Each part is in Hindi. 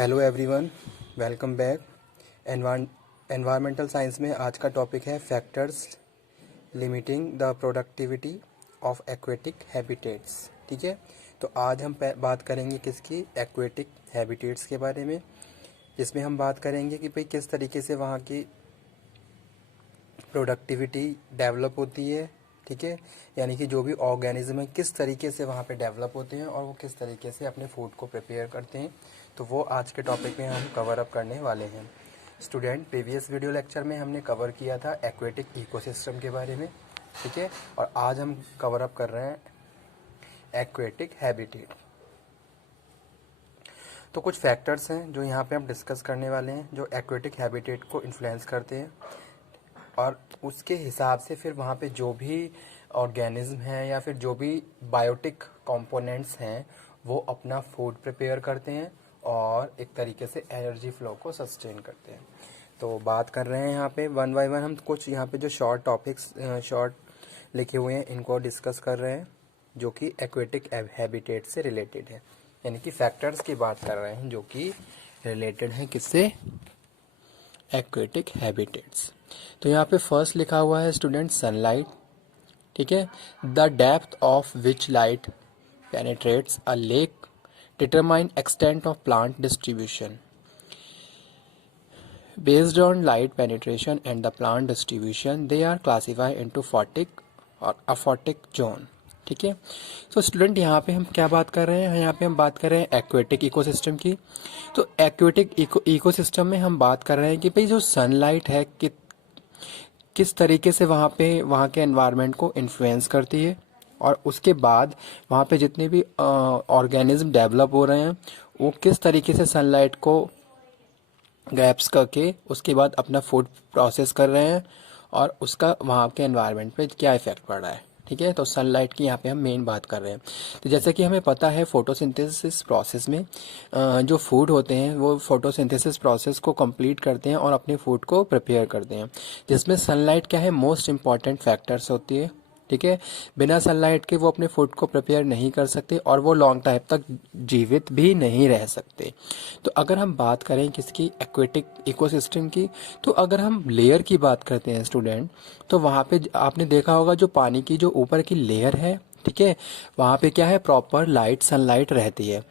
Hello everyone, welcome back. Environmental science में आज का टॉपिक है factors limiting the productivity of aquatic habitats. ठीक है, तो आज हम बात करेंगे किसकी, एक्वेटिक हैबिटेट्स के बारे में। जिसमें हम बात करेंगे कि भाई किस तरीके से वहाँ की प्रोडक्टिविटी डेवलप होती है। ठीक है, यानी कि जो भी ऑर्गेनिज्म है किस तरीके से वहाँ पे डेवलप होते हैं और वो किस तरीके से अपने फूड को प्रिपेयर करते हैं, तो वो आज के टॉपिक में हम कवर अप करने वाले हैं। स्टूडेंट, प्रीवियस वीडियो लेक्चर में हमने कवर किया था एक्वेटिक इकोसिस्टम के बारे में। ठीक है, और आज हम कवर अप कर रहे हैं एक्वेटिक हैबिटेट। तो कुछ फैक्टर्स हैं जो यहाँ पे हम डिस्कस करने वाले हैं जो एक्वेटिक हैबिटेट को इन्फ्लुएंस करते हैं, और उसके हिसाब से फिर वहाँ पे जो भी ऑर्गेनिज्म हैं या फिर जो भी बायोटिक कंपोनेंट्स हैं वो अपना फूड प्रिपेयर करते हैं और एक तरीके से एनर्जी फ्लो को सस्टेन करते हैं। तो बात कर रहे हैं यहाँ पे वन बाय वन, हम कुछ यहाँ पे जो शॉर्ट टॉपिक्स शॉर्ट लिखे हुए हैं इनको डिस्कस कर रहे हैं जो कि एक्वेटिक हैबिटेट से रिलेटेड है, यानी कि फैक्टर्स की बात कर रहे हैं जो कि रिलेटेड हैं किससे, एक्वेटिक हैबिटेट्स। तो यहाँ पे फर्स्ट लिखा हुआ है स्टूडेंट सनलाइट। ठीक है, the depth of which light penetrates a lake determine extent of plant distribution. Based on light penetration and the plant distribution they are classified into photic और अफोटिक जोन। ठीक है, तो स्टूडेंट यहाँ पे हम क्या बात कर रहे हैं, यहाँ पे हम बात कर रहे हैं एक्वेटिक इकोसिस्टम की। तो एक्वेटिक इकोसिस्टम में हम बात कर रहे हैं कि भाई जो सनलाइट है किस तरीके से वहाँ पे वहाँ के एनवायरनमेंट को इन्फ्लुएंस करती है, और उसके बाद वहाँ पे जितने भी ऑर्गेनिज्म डेवलप हो रहे हैं वो किस तरीके से सनलाइट को गैप्स करके उसके बाद अपना फूड प्रोसेस कर रहे हैं और उसका वहाँ के एनवायरनमेंट पे क्या इफेक्ट पड़ रहा है। ठीक है, तो सनलाइट की यहाँ पे हम मेन बात कर रहे हैं। तो जैसे कि हमें पता है फोटोसिंथेसिस प्रोसेस में जो फूड होते हैं वो फोटोसिंथेसिस प्रोसेस को कंप्लीट करते हैं और अपने फूड को प्रिपेयर करते हैं, जिसमें सनलाइट क्या है, मोस्ट इंपॉर्टेंट फैक्टर्स होती है। ठीक है, बिना सनलाइट के वो अपने फूड को प्रिपेयर नहीं कर सकते और वो लॉन्ग टाइम तक जीवित भी नहीं रह सकते। तो अगर हम बात करें किसकी, एक्वेटिक इकोसिस्टम की, तो अगर हम लेयर की बात करते हैं स्टूडेंट, तो वहाँ पे आपने देखा होगा जो पानी की जो ऊपर की लेयर है, ठीक है, वहाँ पे क्या है, प्रॉपर लाइट सनलाइट रहती है।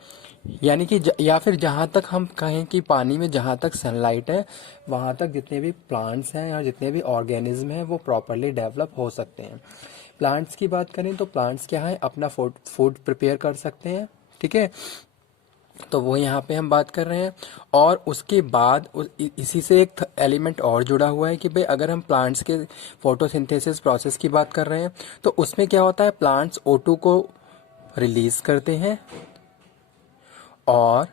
यानी कि या फिर जहाँ तक हम कहें कि पानी में जहाँ तक सनलाइट है वहाँ तक जितने भी प्लांट्स हैं या जितने भी ऑर्गेनिज्म हैं वो प्रॉपरली डेवलप हो सकते हैं। प्लांट्स की बात करें तो प्लांट्स क्या है, अपना फूड प्रिपेयर कर सकते हैं। ठीक है, तो वो यहाँ पे हम बात कर रहे हैं। और उसके बाद इसी से एक एलिमेंट और जुड़ा हुआ है कि भाई अगर हम प्लांट्स के फोटोसिंथेसिस प्रोसेस की बात कर रहे हैं तो उसमें क्या होता है, प्लांट्स O2 को रिलीज करते हैं और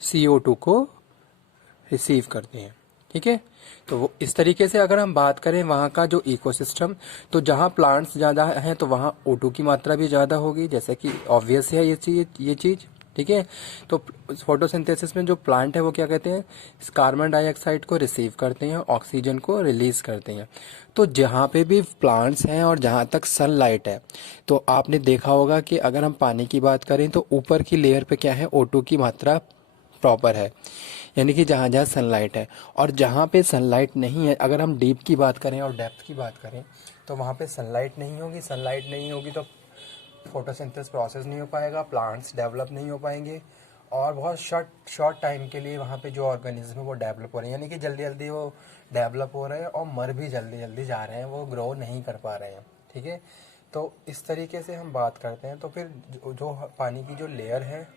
CO2 को रिसीव करते हैं। ठीक है, तो वो इस तरीके से अगर हम बात करें वहाँ का जो इकोसिस्टम, तो जहाँ प्लांट्स ज़्यादा हैं तो वहाँ O2 की मात्रा भी ज़्यादा होगी, जैसे कि ऑब्वियस है ये चीज़। ठीक है, तो फोटोसिंथेसिस में जो प्लांट है वो क्या कहते हैं, कार्बन डाइऑक्साइड को रिसीव करते हैं, ऑक्सीजन को रिलीज करते हैं। तो जहाँ पे भी प्लांट्स हैं और जहाँ तक सनलाइट है, तो आपने देखा होगा कि अगर हम पानी की बात करें तो ऊपर की लेयर पे क्या है, O2 की मात्रा प्रॉपर है, यानी कि जहाँ जहाँ सनलाइट है। और जहाँ पे सनलाइट नहीं है, अगर हम डीप की बात करें और डेप्थ की बात करें तो वहाँ पे सनलाइट नहीं होगी तो फोटोसिंथेसिस प्रोसेस नहीं हो पाएगा, प्लांट्स डेवलप नहीं हो पाएंगे, और बहुत शॉर्ट टाइम के लिए वहाँ पे जो ऑर्गेनिज्म है वो डेवलप हो रहे हैं, यानी कि जल्दी जल्दी वो डेवलप हो रहे हैं और मर भी जल्दी जल्दी जा रहे हैं, वो ग्रो नहीं कर पा रहे हैं। ठीक है, तो इस तरीके से हम बात करते हैं। तो फिर जो पानी की जो लेयर है,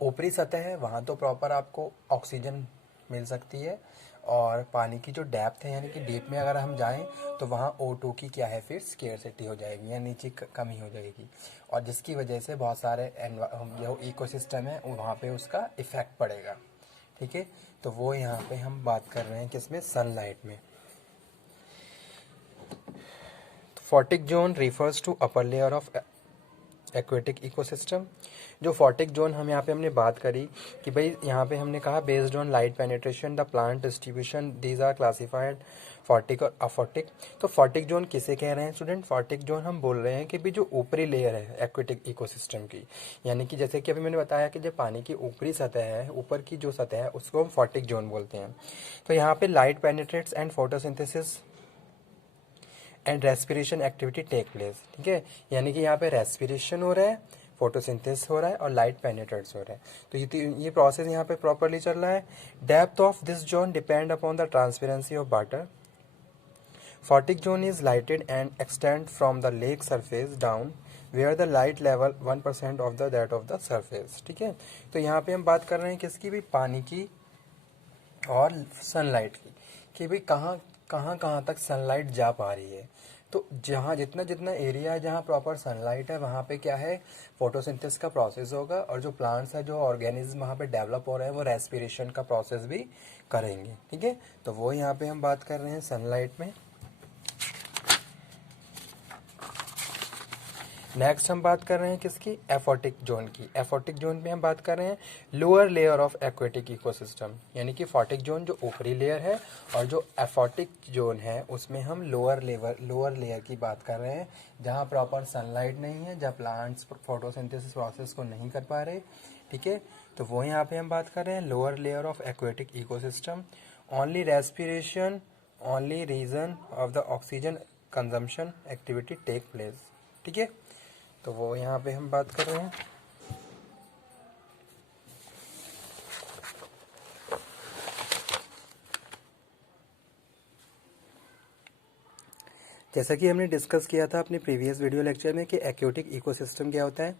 ऊपरी सतह है, वहाँ तो प्रॉपर आपको ऑक्सीजन मिल सकती है, और पानी की जो डेप्थ है यानी कि डीप में अगर हम जाएं तो वहाँ O2 की क्या है, फिर स्केर्सिटी हो जाएगी या नीचे कमी हो जाएगी, और जिसकी वजह से बहुत सारे जो इकोसिस्टम है वहाँ पे उसका इफेक्ट पड़ेगा। ठीक है, तो वो यहाँ पे हम बात कर रहे हैं किसमें, सनलाइट में। Photic zone refers to upper layer of aquatic ecosystem. जो फॉटिक जोन हम यहाँ पे हमने बात करी कि भाई यहाँ पे हमने कहा based on light penetration the plant distribution these are classified photic और अफॉटिक। तो फॉटिक जोन किसे कह रहे हैं स्टूडेंट? फॉटिक जोन हम बोल रहे हैं कि भी जो ऊपरी लेयर है एक्वेटिक इकोसिस्टम की, यानी कि जैसे कि अभी मैंने बताया कि जब पानी की ऊपरी सतह है, ऊपर की जो सतह है उसको हम फॉटिक जोन बोलते हैं। तो यहाँ पे light penetrates and photosynthesis and respiration activity take place. ठीक है, यानी कि यहाँ पे रेस्पिरेशन हो रहा है, फोटोसिंथेसिस हो रहा है और लाइट पेनिट्रेट्स हो रहा है। तो ये प्रोसेस यहाँ पे प्रॉपरली चल रहा है। Depth of this zone depend upon the transparency of water. Photic zone is lighted and extend from the lake surface down where the light level 1% of the that of the surface। ठीक है, तो यहाँ पे हम बात कर रहे हैं किसकी भी? पानी की और सनलाइट की, कि भाई कहाँ कहाँ कहाँ तक सनलाइट जा पा रही है। तो जहाँ जितना जितना एरिया है जहाँ प्रॉपर सनलाइट है वहाँ पे क्या है, फोटोसिंथेसिस का प्रोसेस होगा और जो प्लांट्स है, जो ऑर्गेनिज्म वहाँ पे डेवलप हो रहे हैं वो रेस्पिरेशन का प्रोसेस भी करेंगे। ठीक है, तो वो यहाँ पे हम बात कर रहे हैं सनलाइट में। नेक्स्ट हम बात कर रहे हैं किसकी? एफोटिक जोन की। एफोटिक जोन में हम बात कर रहे हैं lower layer of aquatic ecosystem, यानी कि फोटिक जोन जो ऊपरी लेयर है और जो एफोटिक जोन है उसमें हम लोअर लेयर की बात कर रहे हैं, जहाँ प्रॉपर सनलाइट नहीं है, जहाँ प्लांट्स फोटोसिंथेसिस प्रोसेस को नहीं कर पा रहे। ठीक है, तो वो यहाँ पे हम बात कर रहे हैं lower layer of aquatic ecosystem. Only respiration, only region of the oxygen consumption activity take place. ठीक है, तो वो यहाँ पे हम बात कर रहे हैं। जैसा कि हमने डिस्कस किया था अपने प्रीवियस वीडियो लेक्चर में कि एक्वेटिक इकोसिस्टम क्या होता है।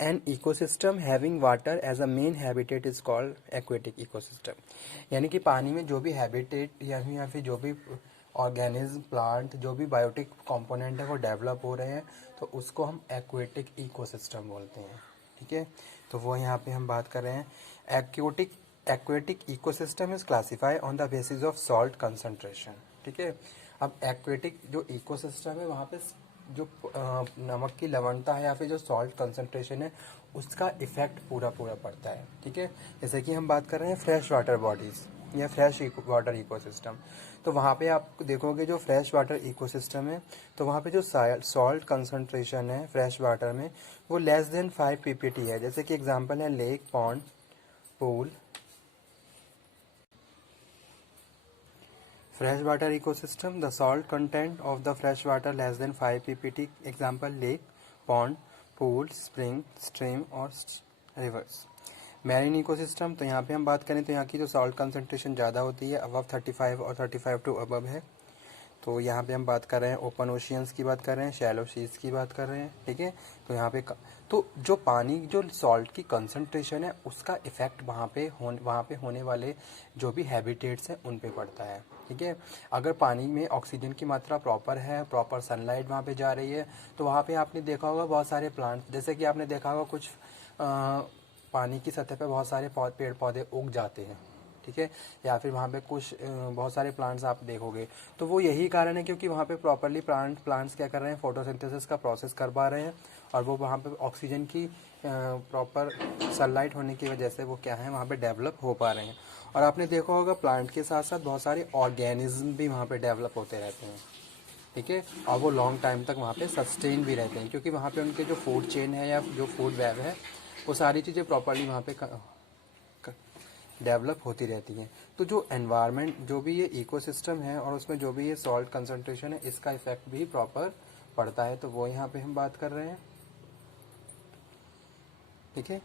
An ecosystem having water as a main habitat is called aquatic ecosystem. यानी कि पानी में जो भी हैबिटेट या फिर जो भी ऑर्गेनिज्म, प्लांट, जो भी बायोटिक कंपोनेंट है वो डेवलप हो रहे हैं, तो उसको हम एक्वेटिक इकोसिस्टम बोलते हैं। ठीक है, तो वो यहाँ पे हम बात कर रहे हैं। Aquatic ecosystem is classify on the basis of salt concentration. ठीक है, अब एक्वेटिक जो इकोसिस्टम है वहाँ पे जो नमक की लवणता है या फिर जो सॉल्ट कंसंट्रेशन है उसका इफेक्ट पूरा पड़ता है। ठीक है, जैसे कि हम बात कर रहे हैं फ्रेश वाटर बॉडीज या फ्रेश वाटर इकोसिस्टम, तो वहाँ पे आप देखोगे जो फ्रेश वाटर इकोसिस्टम है तो वहाँ पे जो सॉल्ट कंसंट्रेशन है फ्रेश वाटर में वो लेस देन 5 ppt है। जैसे कि एग्जांपल है lake, pond, pool. Fresh water ecosystem, the salt content of the fresh water less than 5 ppt। Example lake, pond, pool, spring, stream और रिवर्स। मैरीन इकोसिस्टम, तो यहाँ पे हम बात करें तो यहाँ की जो सॉल्ट कंसंट्रेशन ज़्यादा होती है, अबव 35 और 35 टू अबव है। तो यहाँ पे हम बात कर रहे हैं ओपन ओशियंस की बात कर रहे हैं, शैलो सीज की बात कर रहे हैं। ठीक है, तो यहाँ पे तो जो पानी जो सॉल्ट की कंसंट्रेशन है उसका इफेक्ट वहाँ पे होने वाले जो भी हैबिटेट्स हैं उन पे पड़ता है। ठीक है, अगर पानी में ऑक्सीजन की मात्रा प्रॉपर है, प्रॉपर सनलाइट वहाँ पे जा रही है, तो वहाँ पे आपने देखा होगा बहुत सारे प्लांट्स, जैसे कि आपने देखा होगा कुछ पानी की सतह पे बहुत सारे पेड़ पौधे उग जाते हैं। ठीक है, या फिर वहाँ पे कुछ बहुत सारे प्लांट्स आप देखोगे, तो वो यही कारण है क्योंकि वहाँ पे प्रॉपरली प्लांट्स क्या कर रहे हैं, फोटोसिंथेसिस का प्रोसेस कर पा रहे हैं और वो वहाँ पे ऑक्सीजन की प्रॉपर सनलाइट होने की वजह से वो क्या है वहाँ पे डेवलप हो पा रहे हैं। और आपने देखा होगा प्लांट के साथ साथ बहुत सारे ऑर्गेनिज्म भी वहाँ पे डेवलप होते रहते हैं। ठीक है, और वो लॉन्ग टाइम तक वहाँ पे सस्टेन भी रहते हैं क्योंकि वहाँ पे उनके जो फूड चेन है या जो फूड वेब है वो सारी चीज़ें प्रॉपरली वहाँ पे डेवलप होती रहती हैं। तो जो एनवायरनमेंट, जो भी ये इकोसिस्टम है और उसमें जो भी ये सॉल्ट कंसंट्रेशन है इसका इफेक्ट भी प्रॉपर पड़ता है, तो वो यहाँ पे हम बात कर रहे हैं। ठीक है,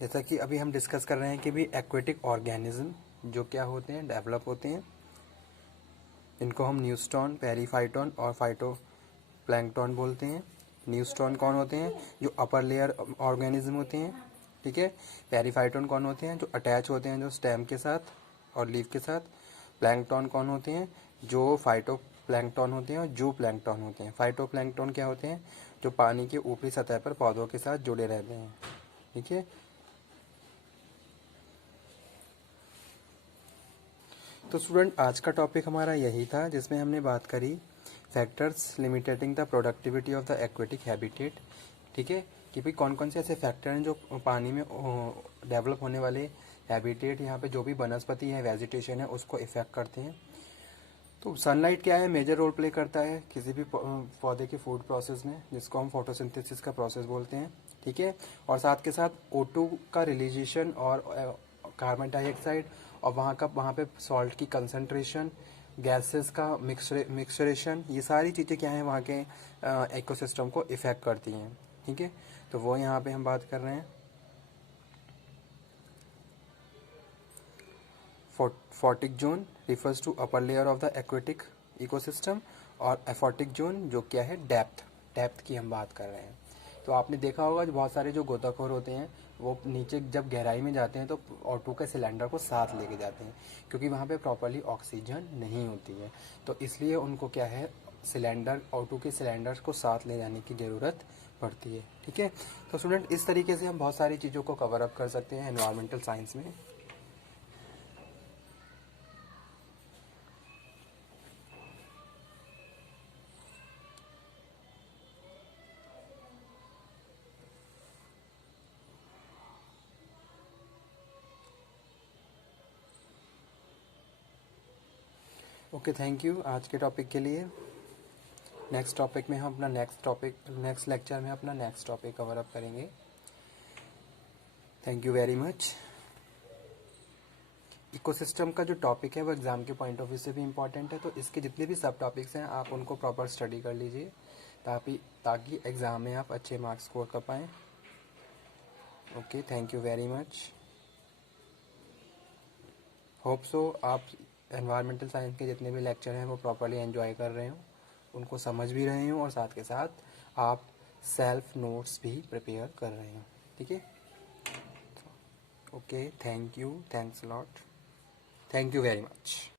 जैसा कि अभी हम डिस्कस कर रहे हैं कि भी एक्वेटिक ऑर्गेनिज्म जो क्या होते हैं, डेवलप होते हैं, इनको हम न्यूस्टॉन, पेरीफाइटोन और फाइटोप्लैंक्टन बोलते हैं। न्यूस्टॉन कौन होते हैं? जो अपर लेयर ऑर्गेनिज्म होते हैं। ठीक है, पेरीफाइटोन कौन होते हैं? जो अटैच होते हैं जो स्टेम के साथ और लीफ के साथ। प्लैंक्टन कौन होते हैं? जो फाइटोप्लैंक्टन होते हैं और जू प्लैंक्टन होते हैं। फाइटोप्लैंक्टन क्या होते हैं? जो पानी के ऊपरी सतह पर पौधों के साथ जुड़े रहते हैं। ठीक है, तो स्टूडेंट आज का टॉपिक हमारा यही था, जिसमें हमने बात करी factors limiting the productivity of the aquatic habitat. ठीक है, कि भाई कौन कौन से ऐसे फैक्टर हैं जो पानी में डेवलप होने वाले हैबिटेट, यहाँ पे जो भी वनस्पति है, वेजिटेशन है, उसको इफेक्ट करते हैं। तो सनलाइट क्या है, मेजर रोल प्ले करता है किसी भी पौधे के फूड प्रोसेस में, जिसको हम फोटोसिंथेसिस का प्रोसेस बोलते हैं। ठीक है, और साथ के साथ O2 का रिलीजेशन और कार्बन डाइऑक्साइड और वहाँ पे सॉल्ट की कंसंट्रेशन, गैसेस का मिक्सचरेशन, ये सारी चीज़ें क्या हैं वहाँ के इकोसिस्टम को इफेक्ट करती हैं। ठीक है, तो वो यहाँ पे हम बात कर रहे हैं। Photic zone refers to upper layer of the aquatic ecosystem, और एफोटिक जोन जो क्या है डेप्थ की हम बात कर रहे हैं। तो आपने देखा होगा जो बहुत सारे जो गोताखोर होते हैं वो नीचे जब गहराई में जाते हैं तो O2 के सिलेंडर को साथ लेके जाते हैं, क्योंकि वहाँ पे प्रॉपरली ऑक्सीजन नहीं होती है। तो इसलिए उनको क्या है, सिलेंडर O2 के सिलेंडर को साथ ले जाने की ज़रूरत पड़ती है। ठीक है, तो स्टूडेंट इस तरीके से हम बहुत सारी चीज़ों को कवर अप कर सकते हैं एनवायरमेंटल साइंस में। ओके, थैंक यू आज के टॉपिक के लिए। नेक्स्ट टॉपिक में हम अपना नेक्स्ट लेक्चर में अपना नेक्स्ट टॉपिक कवर अप करेंगे। Thank you very much. Ecosystem का जो टॉपिक है वो एग्ज़ाम के पॉइंट ऑफ व्यू से भी इम्पॉर्टेंट है, तो इसके जितने भी सब टॉपिक्स हैं आप उनको प्रॉपर स्टडी कर लीजिए, ताकि एग्ज़ाम में आप अच्छे मार्क्स स्कोर कर पाएँ। Okay, thank you very much. Hope so आप एनवायरमेंटल साइंस के जितने भी लेक्चर हैं वो प्रॉपरली एंजॉय कर रहे हो, उनको समझ भी रहे हो, और साथ के साथ आप सेल्फ नोट्स भी प्रिपेयर कर रहे हो। ठीक है, okay, thank you, thanks lot, thank you very much.